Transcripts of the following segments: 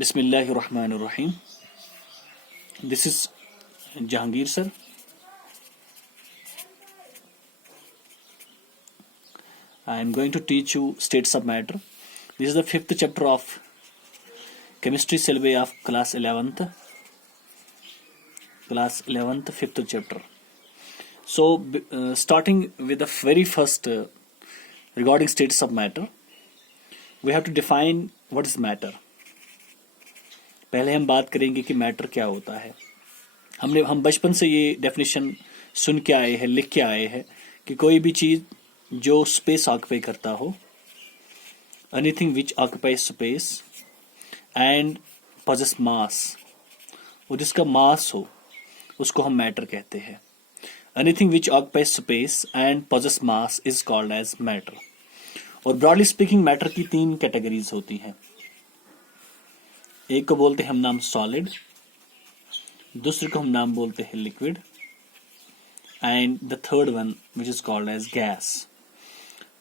Bismillahirrahmanirrahim. This is Jahangir sir. I am going to teach you states of matter. This is the fifth chapter of chemistry syllabi of class 11th. Class 11th, fifth chapter. So, starting with the very first regarding states of matter, we have to define what is matter. पहले हम बात करेंगे कि matter क्या होता है. हम बचपन से ये डेफिनेशन सुन के आए हैं, लिख के आए हैं कि कोई भी चीज जो स्पेस ऑक्यूपाई करता हो, anything which occupy space and possess mass, वो जिसका मास हो उसको हम मैटर कहते हैं. Anything which occupy space and possess mass is called as matter. और ब्रॉडली स्पीकिंग मैटर की तीन कैटेगरीज होती हैं. एक को बोलते हैं हम नाम सॉलिड, दूसरे को हम नाम बोलते हैं liquid, and the third one which is called as gas.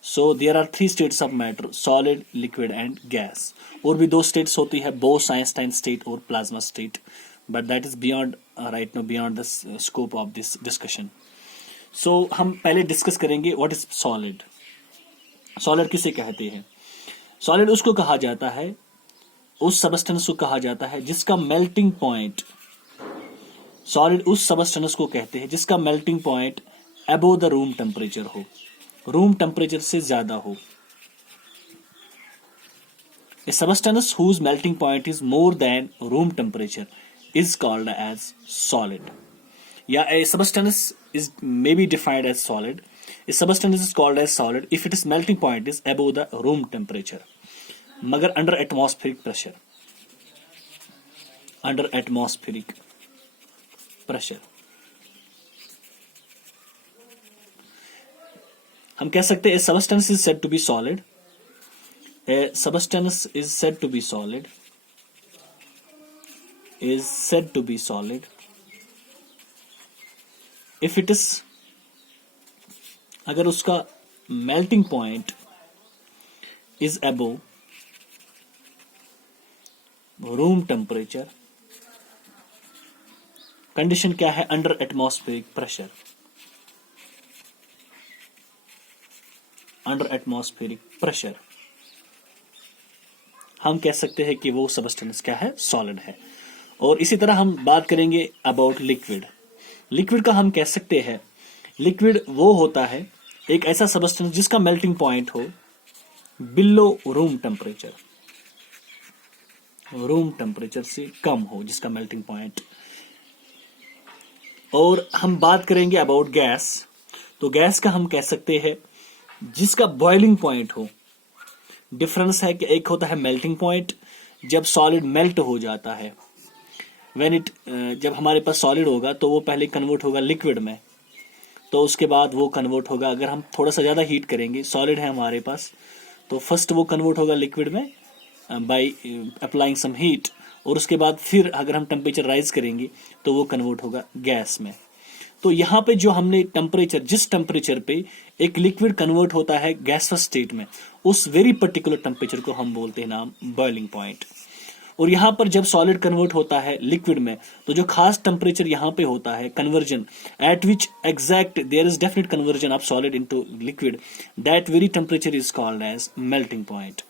So there are three states of matter, solid, liquid and gas. और भी दो स्टेट्स होती है, बोस-आइंस्टाइन स्टेट और plasma state, but that is beyond right no beyond the scope of this discussion. So हम पहले discuss करेंगे what is solid. Solid किसे कहते हैं? सॉलिड उसको कहा जाता है, उस सबस्टेंस को कहा जाता है जिसका मेल्टिंग पॉइंट, सॉलिड उस सबस्टेंस को कहते हैं जिसका melting point above the room temperature हो, रूम टेम्परेचर से ज्यादा हो. A substance whose melting point is more than room temperature is called as solid. या a substance is may be defined as solid. A substance is called as solid if it is melting point is above the room temperature, मगर under atmospheric pressure. Under atmospheric pressure हम कह सकते हैं substance is said to be solid. A substance is said to be solid, is said to be solid if it is, अगर उसका melting point is above room temperature. Condition क्या है? Under atmospheric pressure. Under atmospheric pressure हम कह सकते हैं कि वो सबस्टेंस क्या है? सॉलिड है. और इसी तरह हम बात करेंगे अबाउट लिक्विड. लिक्विड का हम कह सकते हैं, लिक्विड वो होता है एक ऐसा सबस्टेंस जिसका मेल्टिंग पॉइंट हो below room temperature, room temperature से कम हो जिसका मेल्टिंग पॉइंट. और हम बात करेंगे अबाउट गैस. तो गैस का हम कह सकते हैं जिसका बॉइलिंग पॉइंट हो. डिफरेंस है कि एक होता है मेल्टिंग पॉइंट, जब सॉलिड मेल्ट हो जाता है, व्हेन इट, जब हमारे पास सॉलिड होगा तो वो पहले कन्वर्ट होगा लिक्विड में, तो उसके बाद वो कन्वर्ट होगा, अगर हम थोड़ा सा ज्यादा हीट करेंगे, सॉलिड है हमारे पास, तो फर्स्ट वो कन्वर्ट होगा लिक्विड में बाय अप्लाइंग सम हीट, और उसके बाद फिर अगर हम टेम्परेचर राइज करेंगे तो वो कन्वर्ट होगा गैस में. तो यहाँ पे जो हमने टेम्परेचर, जिस टेम्परेचर पे एक लिक्विड कन्वर्ट होता है गैसस स्टेट में, उस वेरी पर्टिकुलर टेम्परेचर को हम बोलते हैं नाम बॉइलिंग पॉइंट. और यहाँ पर जब सॉलिड कन्वर्ट होता है लिक्विड में, तो जो खास टेम्परेचर यहाँ पे होता है conversion, at which exact there is definite conversion of solid into liquid, that very temperature is called as melting point.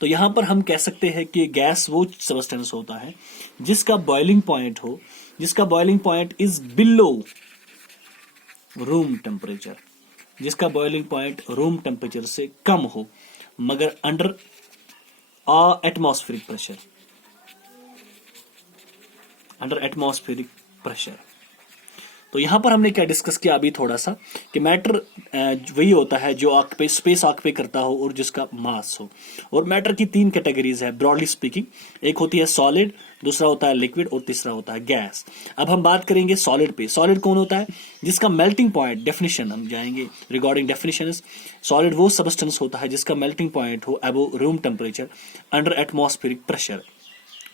तो यहां पर हम कह सकते हैं कि गैस वो सबस्टेंस होता है जिसका बॉइलिंग पॉइंट हो, जिसका boiling point is below room temperature, जिसका बॉइलिंग पॉइंट रूम टेम्परेचर से कम हो, मगर under atmospheric pressure, under atmospheric pressure. तो यहां पर हमने क्या डिस्कस किया अभी थोड़ा सा, कि मैटर वही होता है जो स्पेस ऑक्यूपाई करता हो और जिसका मास हो. और मैटर की तीन कैटेगरीज है ब्रॉडली स्पीकिंग. एक होती है सॉलिड, दूसरा होता है लिक्विड और तीसरा होता है गैस. अब हम बात करेंगे सॉलिड पे. सॉलिड कौन होता है? जिसका मेल्टिंग पॉइंट, डेफिनेशन हम जाएंगे रिगार्डिंग डेफिनेशन. सॉलिड वो सबस्टेंस होता है जिसका मेल्टिंग पॉइंट हो above room temperature under atmospheric pressure.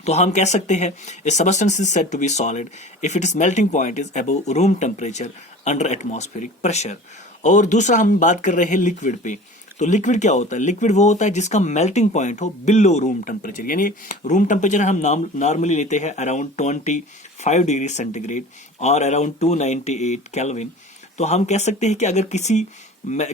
तो हम कह सकते हैं a substance is said to be solid if it is melting point is above room temperature under atmospheric pressure. और दूसरा हम बात कर रहे हैं लिक्विड पे. तो लिक्विड क्या होता है? लिक्विड वो होता है जिसका मेल्टिंग पॉइंट हो बिलो रूम टेम्परेचर, यानी रूम टेम्परेचर हम नॉर्मली लेते हैं अराउंड 25 डिग्री सेंटीग्रेड और अराउंड 298 केल्विन। तो हम कह सकते हैं कि अगर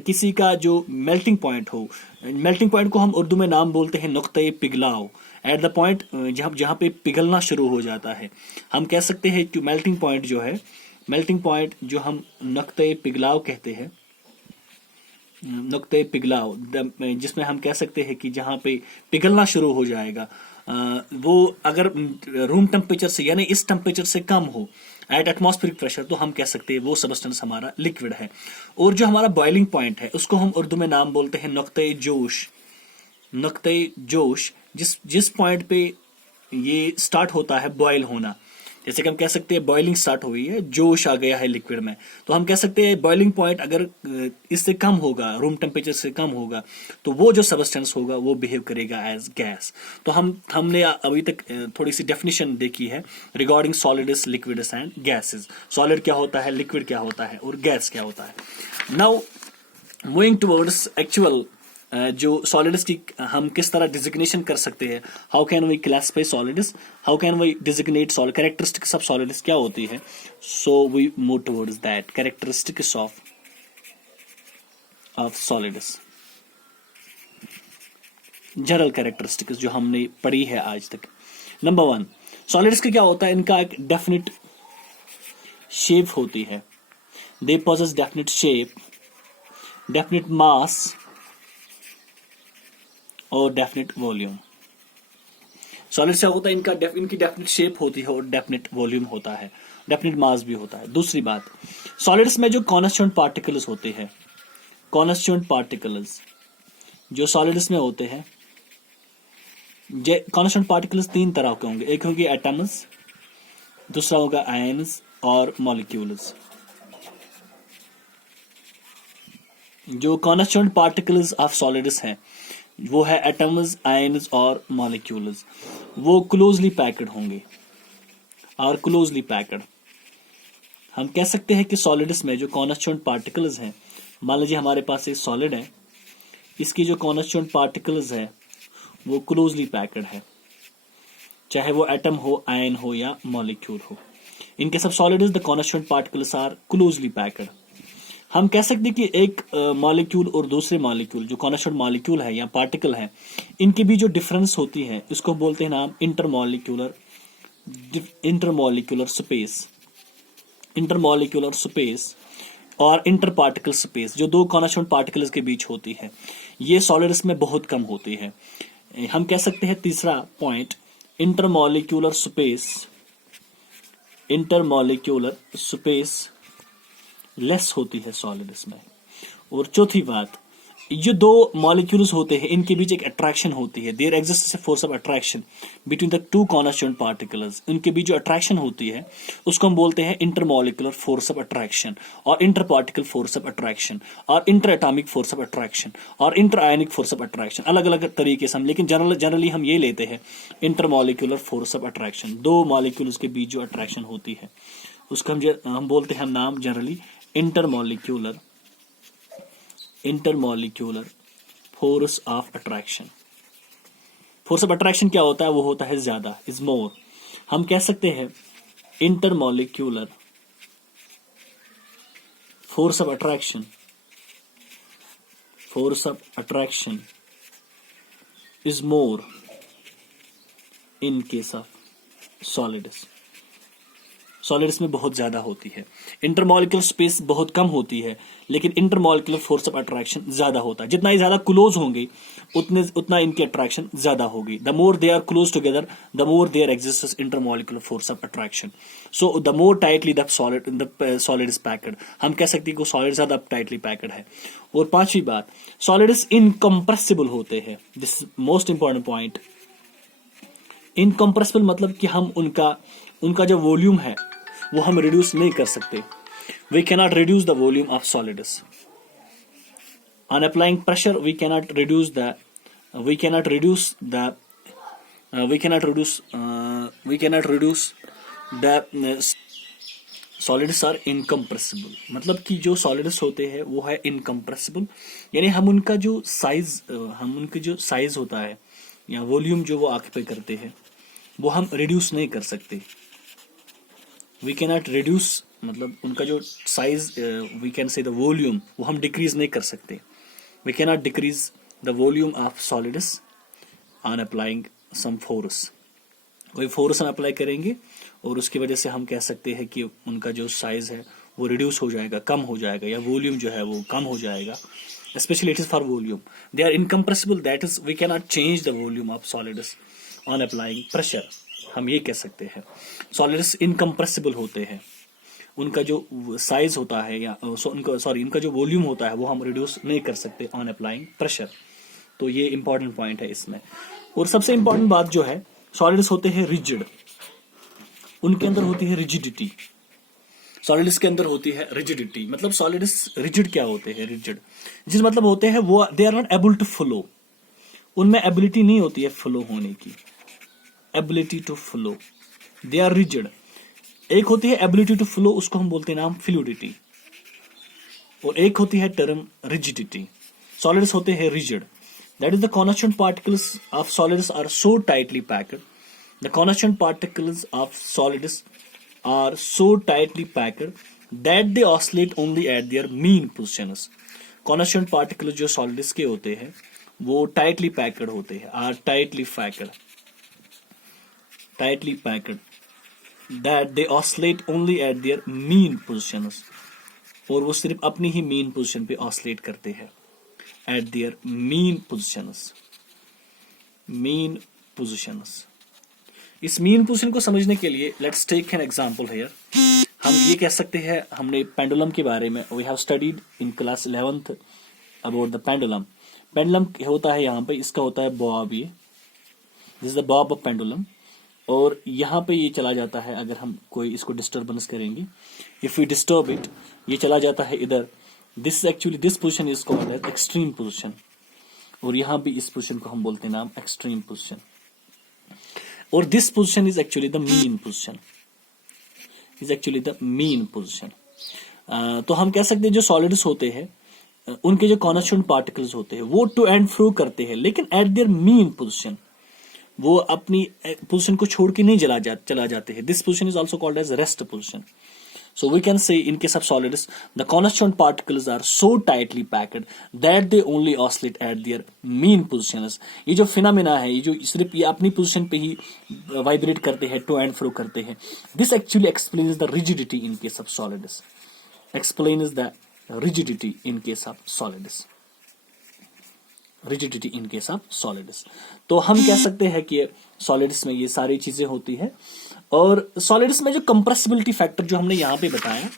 किसी का जो मेल्टिंग पॉइंट हो, मेल्टिंग पॉइंट को हम उर्दू में नाम बोलते हैं नुक्ते पिघलाव, एट द पॉइंट जहां पे पिघलना शुरू हो जाता है, हम कह सकते हैं कि मेल्टिंग पॉइंट जो है, मेल्टिंग पॉइंट जो हम नुक्ते पिघलाव कहते हैं, नुक्ते पिघलाव, जिसमें हम कह सकते हैं कि जहां पे पिघलना शुरू हो जाएगा, वो अगर रूम टेम्परेचर से यानी इस टेम्परेचर से कम हो एट एटमॉस्फेरिक प्रेशर, तो हम कह सकते हैं वो सबस्टेंस हमारा लिक्विड है। और जो हमारा बॉइलिंग पॉइंट है उसको हम उर्दू में नाम बोलते हैं नुक्ते जोश। नुक्ते जोश जिस पॉइंट पे ये स्टार्ट होता है बॉयल होना, जैसे कि हम कह सकते हैं बॉइलिंग स्टार्ट हो गई है, जोश आ गया है लिक्विड में, तो हम कह सकते हैं बॉइलिंग पॉइंट अगर इससे कम होगा, रूम टेम्परेचर से कम होगा, तो वो जो सबस्टेंस होगा वो बिहेव करेगा एज गैस। तो हमने अभी तक थोड़ी सी डेफिनेशन देखी है regarding solids, liquids and gases. Solid क्या होता है, लिक्विड क्या होता है और गैस क्या होता है। नाउ मूविंग टुवर्ड्स एक्चुअल जो सॉलिड्स की हम किस तरह डिजिग्नेशन कर सकते हैं, how can we classify solids, how can we designate solid, characteristics of solids क्या होती है। So we move towards that characteristics of solids, general characteristics जो हमने पढ़ी है आज तक। नंबर 1, सॉलिड्स का क्या होता है, इनका एक डेफिनेट शेप होती है, they possess definite shape, definite मास और डेफिनेट वॉल्यूम। सॉलिड्स क्या होता है, इनकी डेफिनेट शेप होती है और डेफिनेट वॉल्यूम होता है, डेफिनेट मास भी होता है। दूसरी बात, सॉलिड्स में जो कॉन्स्टिट्यूएंट पार्टिकल्स होते हैं, कॉन्स्टिट्यूएंट पार्टिकल्स जो सॉलिड्स में होते हैं, कॉन्स्टिट्यूएंट पार्टिकल्स 3 तरह के होंगे, एक होंगे एटम्स, दूसरा होगा आयन्स और मॉलिक्यूल्स। जो कॉन्स्टिट्यूएंट पार्टिकल्स ऑफ सॉलिड्स हैं वो है एटम्स, आयन्स और मॉलिक्यूल्स। वो क्लोजली पैक्ड होंगे और क्लोजली पैक्ड। हम कह सकते हैं कि सॉलिड्स में जो कॉन्स्टिट्यूएंट पार्टिकल्स हैं, मान लीजिए हमारे पास एक सॉलिड है, इसकी जो कॉन्स्टिट्यूएंट पार्टिकल्स है वो क्लोजली पैक्ड है, चाहे वो एटम हो, आयन हो या मॉलिक्यूल हो। इनके सब solids the constituent particles are closely packed. हम कह सकते हैं कि एक मॉलिक्यूल और दूसरे मॉलिक्यूल जो कॉन्स्टिट्यूएंट मॉलिक्यूल है या पार्टिकल है, इनके भी जो डिफरेंस होती है इसको बोलते हैं नाम इंटरमॉलिक्यूलर स्पेस, इंटरमॉलिक्यूलर स्पेस और इंटर पार्टिकल स्पेस, जो दो कॉन्स्टिट्यूएंट पार्टिकल्स के बीच होती है, ये सॉलिड्स में बहुत कम होती है। हम कह सकते हैं तीसरा पॉइंट, इंटरमॉलिक्यूलर स्पेस लेस होती है सॉलिड्स में। और चौथी बात, ये दो मॉलिक्यूल्स होते हैं, इनके बीच एक अट्रैक्शन होती है, there exists a force of attraction between the two constituent particles. इनके बीच जो अट्रैक्शन होती है उसको हम बोलते हैं इंटरमॉलिक्यूलर फोर्स ऑफ अट्रैक्शन और inter particle force of attraction और inter atomic force of attraction और inter ionic force of attraction. अलग अलग तरीके से हम, लेकिन जनरली हम ये लेते हैं इंटरमॉलिक्यूलर फोर्स ऑफ अट्रैक्शन। दो मॉलिक्यूल्स के बीच जो अट्रैक्शन होती है उसका हम बोलते हैं नाम generally intermolecular force of attraction. Force of attraction क्या होता है, वो होता है ज्यादा, इज मोर। हम कह सकते हैं intermolecular force of attraction is more in case of solids. Solids में बहुत ज्यादा होती है। इंटरमॉलिक्यूलर स्पेस बहुत कम होती है, लेकिन इंटरमॉलिक्यूलर फोर्स ऑफ अट्रैक्शन ज्यादा होता है। जितना ही ज्यादा क्लोज होंगे उतना इनकी अट्रैक्शन ज्यादा होगी। The more they are close together the more there exists intermolecular force of attraction. So the more tightly the solid is packed, हम कह सकते हैं कि सॉलिड ज्यादा टाइटली पैक्ड है। और पांचवी बात, सॉलिड्स इनकम्प्रेसिबल होते हैं। This most important point, incompressible मतलब कि हम उनका जो वॉल्यूम है वो हम रिड्यूस नहीं कर सकते। We cannot reduce the volume of solids on applying pressure. We cannot reduce the solids are incompressible, मतलब कि जो सॉलिड्स होते हैं वो है इनकम्प्रेसिबल, यानी हम उनका जो साइज होता है या वॉल्यूम जो वो ऑक्यूपाई करते हैं वो हम रिड्यूस नहीं कर सकते। वी कैन नॉट रिड्यूस, मतलब उनका जो size, we can say the volume, वो हम डिक्रीज नहीं कर सकते। We can not decrease the volume of solids on applying some force. कोई फोर्स हम अप्लाई करेंगे और उसकी वजह से हम कह सकते हैं कि उनका जो साइज है वो रिड्यूस हो जाएगा, कम हो जाएगा, या वॉल्यूम जो है वो कम हो जाएगा। especially it is for volume, they are incompressible, that is we cannot change the volume of solids on applying pressure। हम ये कह सकते हैं solids incompressible होते हैं, उनका जो साइज होता है या इनका जो वॉल्यूम होता है वो हम रिड्यूस नहीं कर सकते ऑन अप्लाइंग प्रेशर। तो ये इंपॉर्टेंट पॉइंट है इसमें। और सबसे इंपॉर्टेंट बात जो है, सॉलिड्स होते हैं रिजिड, उनके अंदर होती है रिजिडिटी। सॉलिड्स के अंदर होती है रिजिडिटी, मतलब सॉलिड्स रिजिड क्या होते हैं? रिजिड जिस मतलब होते हैं वो they are not able to flow, उनमें एबिलिटी नहीं होती है फ्लो होने की, ability to flow, they are rigid. एक होती है एबिलिटी टू फ्लो, उसको हम बोलते हैं नाम फ्लूइडिटी, और एक होती है टर्म रिजिडिटी। सॉलिड्स होते हैं rigid, that is the constant particles of solids are so tightly packed, the constant particles of solids are so tightly packed that they oscillate only at their mean positions। constant particles जो solids के होते हैं वो tightly packed होते हैं, are tightly packed that they oscillate only at their mean positions, और वो सिर्फ अपनी ही mean position पे oscillate करते हैं, at their mean positions। इस मीन पोजीशन को समझने के लिए let's take an example here. हम ये कह सकते हैं, हमने पेंडुलम के बारे में we have studied in class 11th about the pendulum. Pendulum होता है यहाँ पे, इसका होता है बॉब, ये this is the bob of pendulum, और यहाँ पे ये चला जाता है अगर हम कोई इसको डिस्टर्बेंस करेंगे, इफ वी डिस्टर्ब इट, ये चला जाता है इधर। This actually this position is called as extreme position, और यहाँ भी इस पोजीशन को हम बोलते हैं नाम एक्सट्रीम पोजीशन, और this position is actually the mean position, तो हम कह सकते हैं जो सॉलिड्स होते हैं उनके जो कॉन्स्टेंट पार्टिकल्स होते हैं वो टू एंड फ्रो करते हैं, लेकिन एट देयर मीन पोजीशन वो अपनी पोजीशन को छोड़ के नहीं चला जाते हैं। This position is also called as rest position. So we can say in case of solids, the constant particles are so tightly packed that they only oscillate at their mean positions। ये जो phenomena है, ये जो सिर्फ ये अपनी position पे ही vibrate करते हैं, टू एंड फ्रो करते हैं, this actually explains the rigidity in case of solids। explains the rigidity in case of solids। Rigidity in case of solids. तो हम कह सकते हैं कि सॉलिड्स में ये सारी चीजें होती है, और सॉलिड्स में जो कंप्रेसिबिलिटी फैक्टर जो हमने यहाँ पे बताया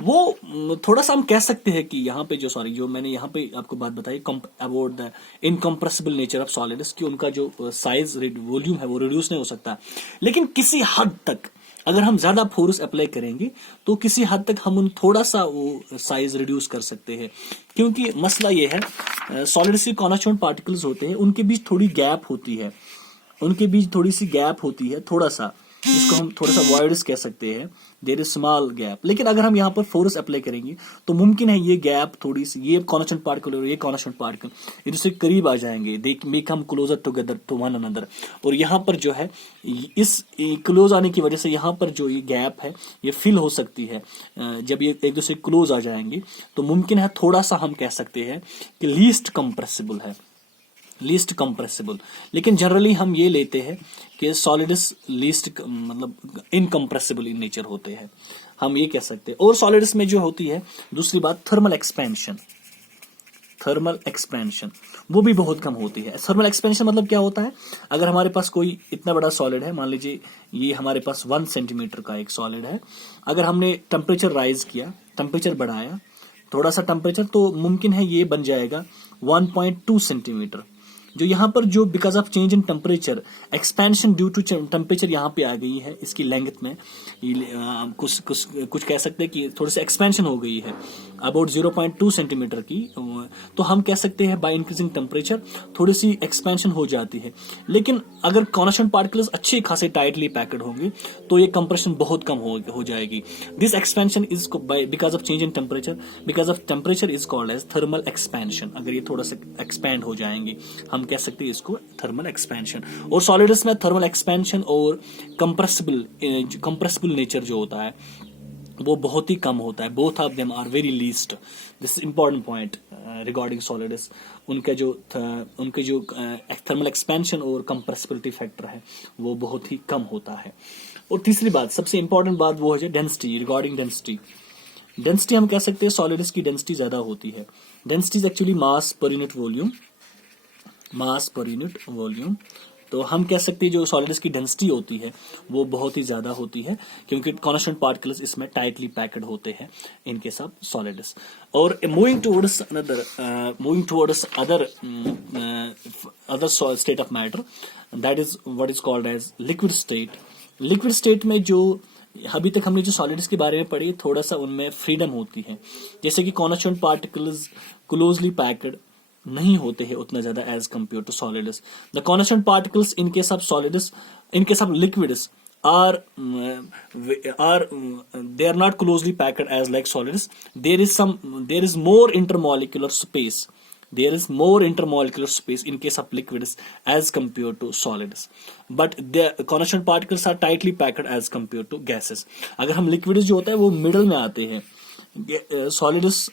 वो थोड़ा सा हम कह सकते हैं कि यहाँ पे जो मैंने यहाँ पे आपको बात बताई about the incompressible nature of solids, कि उनका जो साइज वॉल्यूम है वो रिड्यूस नहीं हो सकता, लेकिन किसी हद तक अगर हम ज्यादा फोर्स अप्लाई करेंगे तो किसी हद तक हम उन थोड़ा सा वो साइज रिड्यूस कर सकते हैं। क्योंकि मसला ये है, सॉलिड्स के कॉन्स्टेंट पार्टिकल्स होते हैं, उनके बीच थोड़ी गैप होती है, उनके बीच थोड़ी सी गैप होती है, थोड़ा सा, जिसको हम थोड़ा सा वॉइड्स कह सकते हैं, देयर इज स्मॉल गैप। लेकिन अगर हम यहाँ पर फोर्स अप्लाई करेंगे तो मुमकिन है ये गैप थोड़ी सी, ये कॉन्स्टेंट पार्टिकल और ये कॉन्स्टेंट पार्टिकल एक दूसरे के करीब आ जाएंगे, they make them closer together to one another, और यहाँ पर जो है इस क्लोज आने की वजह से यहाँ पर जो ये गैप है ये फिल हो सकती है। जब ये एक दूसरे क्लोज आ जाएंगे तो मुमकिन है थोड़ा सा हम कह सकते हैं कि लीस्ट कंप्रेसिबल है, लीस्ट कंप्रेसिबल। लेकिन जनरली हम ये लेते हैं कि सॉलिड्स लीस्ट मतलब इनकम्प्रेसिबल इन नेचर होते हैं, हम ये कह सकते हैं। और सॉलिड्स में जो होती है दूसरी बात, थर्मल एक्सपेंशन वो भी बहुत कम होती है। थर्मल एक्सपेंशन मतलब क्या होता है, अगर हमारे पास कोई इतना बड़ा सॉलिड है, मान लीजिए ये हमारे पास 1 सेंटीमीटर का एक सॉलिड है, अगर हमने टेम्परेचर राइज किया, टेम्परेचर बढ़ाया थोड़ा सा टेम्परेचर, तो मुमकिन है ये बन जाएगा 1.2 सेंटीमीटर। जो यहाँ पर जो because of change in temperature, expansion due to temperature यहाँ पे आ गई है, इसकी लेंथ में कुछ कह सकते हैं कि थोड़ी सी एक्सपेंशन हो गई है, अबाउट 0.2 सेंटीमीटर की, तो हम कह सकते हैं बाय इंक्रीजिंग टेम्परेचर थोड़ी सी एक्सपेंशन हो जाती है। लेकिन अगर कॉन्स्टेंट पार्टिकल्स अच्छे खासे टाइटली पैक्ड होंगे तो ये कंप्रेशन बहुत कम हो जाएगी। This expansion is because of change in temperature, because of temperature is called as thermal expansion. अगर ये थोड़ा सा एक्सपैंड हो जाएंगे हम कह सकते हैं इसको थर्मल एक्सपेंशन। और सॉलिड्स में थर्मल एक्सपेंशन और कंप्रेसिबल नेचर जो होता है वो बहुत ही कम होता है। Both of them are very least. This important point regarding solids. उनके जो थर्मल एक्सपेंशन और कंप्रेसिबिलिटी फैक्टर है वो बहुत ही कम होता है। और तीसरी बात, सबसे इंपॉर्टेंट बात वो है डेंसिटी। रिगार्डिंग डेंसिटी हम कह सकते हैं सॉलिड्स की डेंसिटी ज्यादा होती है। Density is actually mass per unit volume. तो हम कह सकते हैं जो सॉलिड्स की डेंसिटी होती है वो बहुत ही ज्यादा होती है क्योंकि कॉन्स्टेंट पार्टिकल्स इसमें टाइटली पैक्ड होते हैं इनके साथ सॉलिड्स। और moving towards other state of matter, that is what is called as liquid state में जो अभी तक हमने जो सॉलिड्स के बारे में पढ़ी थोड़ा सा उनमें फ्रीडम होती है। जैसे कि कॉन्स्टेंट पार्टिकल्स क्लोजली पैक्ड नहीं होते हैं उतना ज्यादा as compare to solids. The constant particles in case of liquids are they are not closely packed as like solids. There is more intermolecular space. In case of liquids as compared to solids, but the constant particles are tightly packed as compared to gases. अगर हम liquids जो होता है वो middle में आते हैं, solids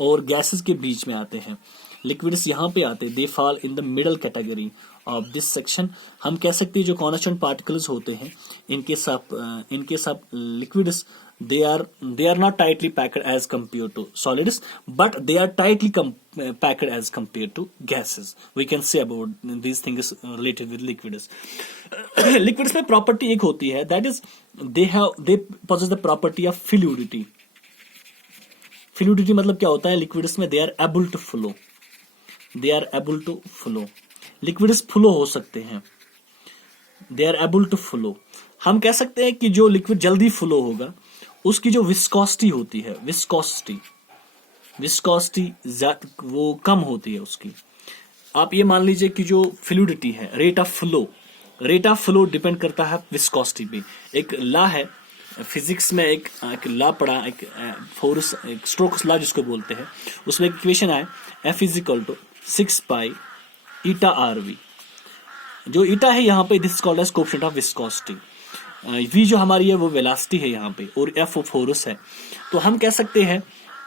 और gases के बीच में आते हैं। लिक्विड्स यहाँ पे आते हैं, they fall in the middle category of this section. हम कह सकते हैं जो कॉन्स्टेंट पार्टिकल्स होते हैं in case of liquids they are not tightly packed as compared to solids, but they are tightly packed as compared to gases. We can say about these things related with liquids. Liquids में property एक होती है, that is they possess the property of fluidity. Fluidity मतलब क्या होता है? Liquids में they are able to flow. Liquids flow हो सकते हैं, they are able to flow. हम कह सकते हैं कि जो लिक्विड जल्दी फ्लो होगा उसकी जो विस्कोसिटी होती है, विस्कोसिटी वो कम होती है उसकी। आप ये मान लीजिए कि जो फ्लूइडिटी है, रेट ऑफ फ्लो डिपेंड करता है विस्कोसिटी पे। एक लॉ है फिजिक्स में, एक लॉ पढ़ा, एक फोर्स, एक स्टोक्स लॉ जिसको बोलते हैं, उसमें एक इक्वेशन है F = 6 पाई ईटा RV। जो ईटा है यहाँ पे, this is called as coefficient of viscosity. V जो हमारी है वो वेलोसिटी है यहाँ पे, और F वो फोर्स है। तो हम कह सकते हैं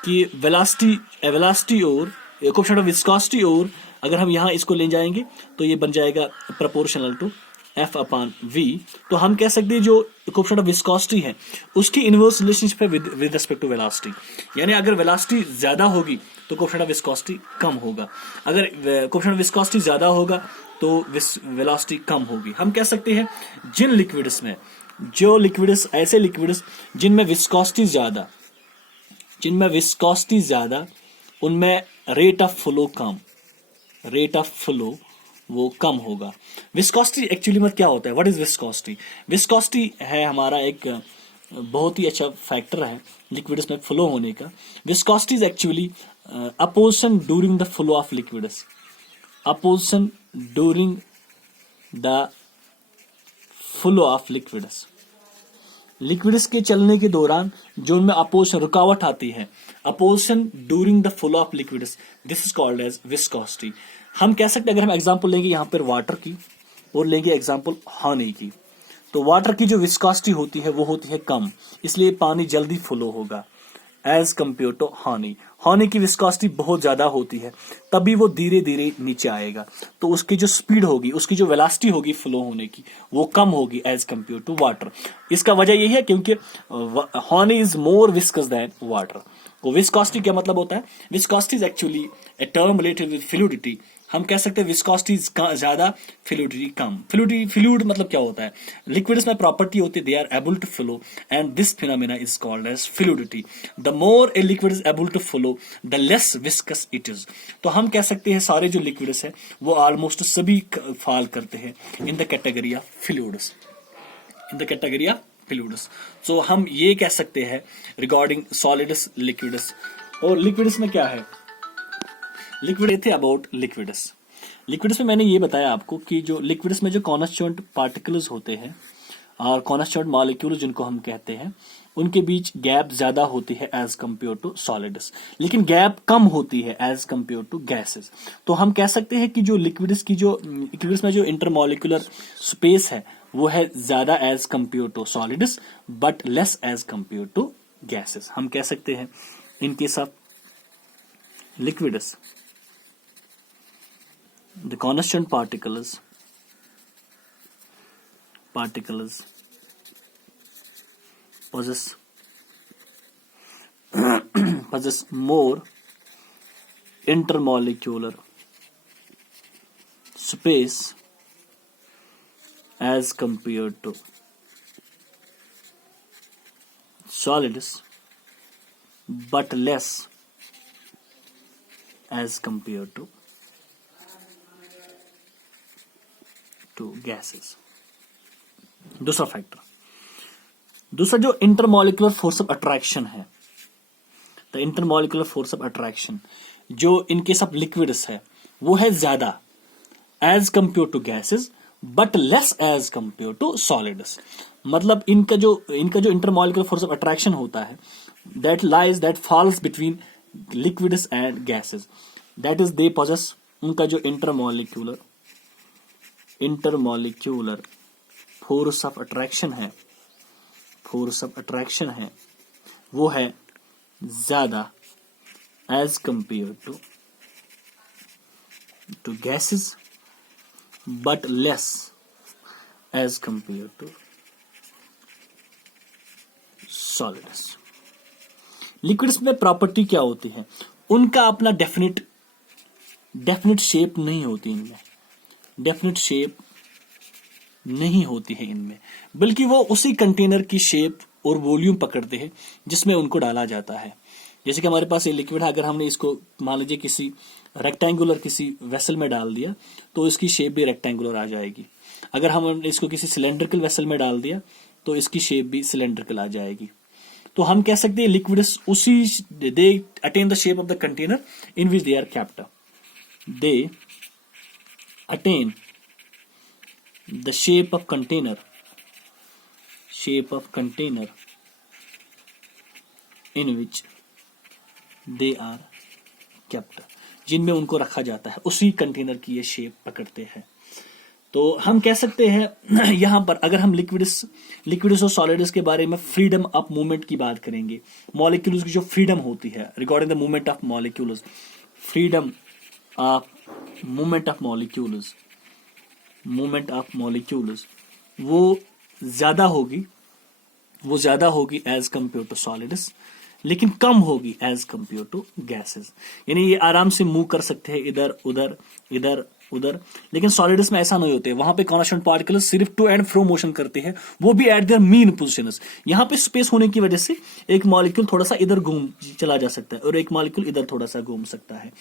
कि वेलोसिटी और कोएफिशिएंट ऑफ विस्कोसिटी, और अगर हम यहाँ इसको ले जाएंगे तो ये बन जाएगा प्रोपोर्शनल टू F/V। तो हम कह सकते हैं जो कोएफिशिएंट ऑफ विस्कोसिटी है उसकी इनवर्स रिलेशनशिप है विद रिस्पेक्ट टू वेलोसिटी। यानी अगर वेलोसिटी ज्यादा होगी तो कोएफिशिएंट ऑफ विस्कोसिटी कम होगा, अगर कोएफिशिएंट ऑफ विस्कोसिटी ज्यादा होगा तो वेलोसिटी कम होगी। हम कह सकते हैं जिन लिक्विड्स में, जो लिक्विड्स ऐसे लिक्विड्स जिनमें विस्कोसिटी ज्यादा, उनमें रेट ऑफ फ्लो वो कम होगा। विस्कोसिटी एक्चुअली में क्या होता है? What is viscosity? विस्कोसिटी है हमारा एक बहुत ही अच्छा फैक्टर है लिक्विड्स में फ्लो होने का। Viscosity is actually opposition during the flow of liquids, opposition during the flow of liquids. Liquids के चलने के दौरान जो उनमें अपोजिशन, रुकावट आती है, opposition during the flow of liquids, this is called as viscosity. हम कह सकते हैं, अगर हम एग्जांपल लेंगे यहाँ पर वाटर की और लेंगे एग्जांपल हनी की, तो वाटर की जो विस्कोसिटी होती है वो होती है कम, इसलिए पानी जल्दी फ्लो होगा एज कंपेयर टू हनी की विस्कोसिटी बहुत ज्यादा होती है, तभी वो धीरे धीरे नीचे आएगा, तो उसकी जो स्पीड होगी, उसकी जो वेलोसिटी होगी फ्लो होने की वो कम होगी एज कंपेयर टू वाटर। इसका वजह यही है क्योंकि honey is more viscous than water. वो विस्कोसिटी क्या मतलब होता है? Viscosity is actually a term related with fluidity. हम कह सकते हैं विस्कोसिटी ज्यादा, फ्लूइडिटी कम। फ्लूइड मतलब क्या होता है? लिक्विड्स में प्रॉपर्टी होती है, they are able to flow, and this phenomena is called as fluidity. The more a liquid is able to flow the less viscous it is. तो हम कह सकते हैं सारे जो लिक्विड्स है वो ऑलमोस्ट सभी फॉल करते हैं in the category of fluids, so हम ये कह सकते हैं रिगार्डिंग सॉलिड्स, लिक्विड्स और लिक्विड्स में क्या है, लिक्विड थे अबाउट लिक्विड्स। लिक्विड्स में मैंने ये बताया आपको कि जो लिक्विड्स में जो कॉन्स्टिट्यूएंट पार्टिकल्स होते हैं और कॉन्स्टिट्यूएंट मॉलिक्यूल जिनको हम कहते हैं, उनके बीच गैप ज्यादा होती है एज कंपेयर टू सॉलिड्स, लेकिन गैप कम होती है एज कंपेयर टू गैसेस। तो हम कह सकते हैं कि जो लिक्विड्स में जो इंटरमॉलिक्यूलर स्पेस है वो है ज्यादा as compare to solids but less as compare to gases. हम कह सकते हैं in case of liquids the constant particles possess more intermolecular space as compared to solids but less as compared to gases. दूसरा factor, दूसरा जो intermolecular force of attraction है, the intermolecular force of attraction जो in case of liquids है वो है ज्यादा as compare to gases but less as compare to solids. मतलब इनका जो इंटरमॉलिक्यूलर फोर्स ऑफ अट्रैक्शन होता है that falls between liquids and gases, that is they possess, उनका जो इंटरमॉलिक्यूलर फोर्स ऑफ अट्रैक्शन है वो है ज्यादा as compare to gases but less as compare to solids. Liquids में प्रॉपर्टी क्या होती है, उनका अपना डेफिनेट शेप नहीं होती, इनमें डेफिनेट शेप नहीं होती है इनमें, बल्कि वो उसी कंटेनर की शेप और वॉल्यूम पकड़ते हैं जिसमें उनको डाला जाता है। जैसे कि हमारे पास ये लिक्विड है, अगर हमने इसको मान लीजिए किसी रेक्टेंगुलर किसी वेसल में डाल दिया तो इसकी शेप भी रेक्टेंगुलर आ जाएगी। अगर हम इसको किसी सिलेंड्रिकल वेसल में डाल दिया तो इसकी शेप भी सिलेंड्रिकल आ जाएगी। तो हम कह सकते हैं लिक्विड्स उसी they attain the shape of the container in which they are kept, they attain the shape of container in which they are kept, जिनमें उनको रखा जाता है, उसी कंटेनर की ये शेप पकड़ते हैं। तो हम कह सकते हैं यहां पर अगर हम लिक्विड्स और सॉलिड्स के बारे में फ्रीडम ऑफ मूवमेंट की बात करेंगे, मॉलिक्यूल्स की जो फ्रीडम होती है regarding the movement of molecules, freedom of movement of molecules वो ज्यादा होगी एज कंपेयर टू सॉलिड्स, लेकिन कम होगी एज कंपेयर टू गैसेस। यानी ये आराम से मूव कर सकते हैं इधर उधर, लेकिन सॉलिड्स में ऐसा नहीं होते। वहां पे कॉन्स्टेंट पार्टिकल्स सिर्फ टू एंड फ्रो मोशन करते हैं, वो भी एट देयर मीन पोजीशंस। यहां पे स्पेस होने की वजह से एक मॉलिक्यूल थोड़ा सा इधर घूम चला जा सकता है और एक मॉलिक्यूल इधर थोड़ा सा घूम सकता है।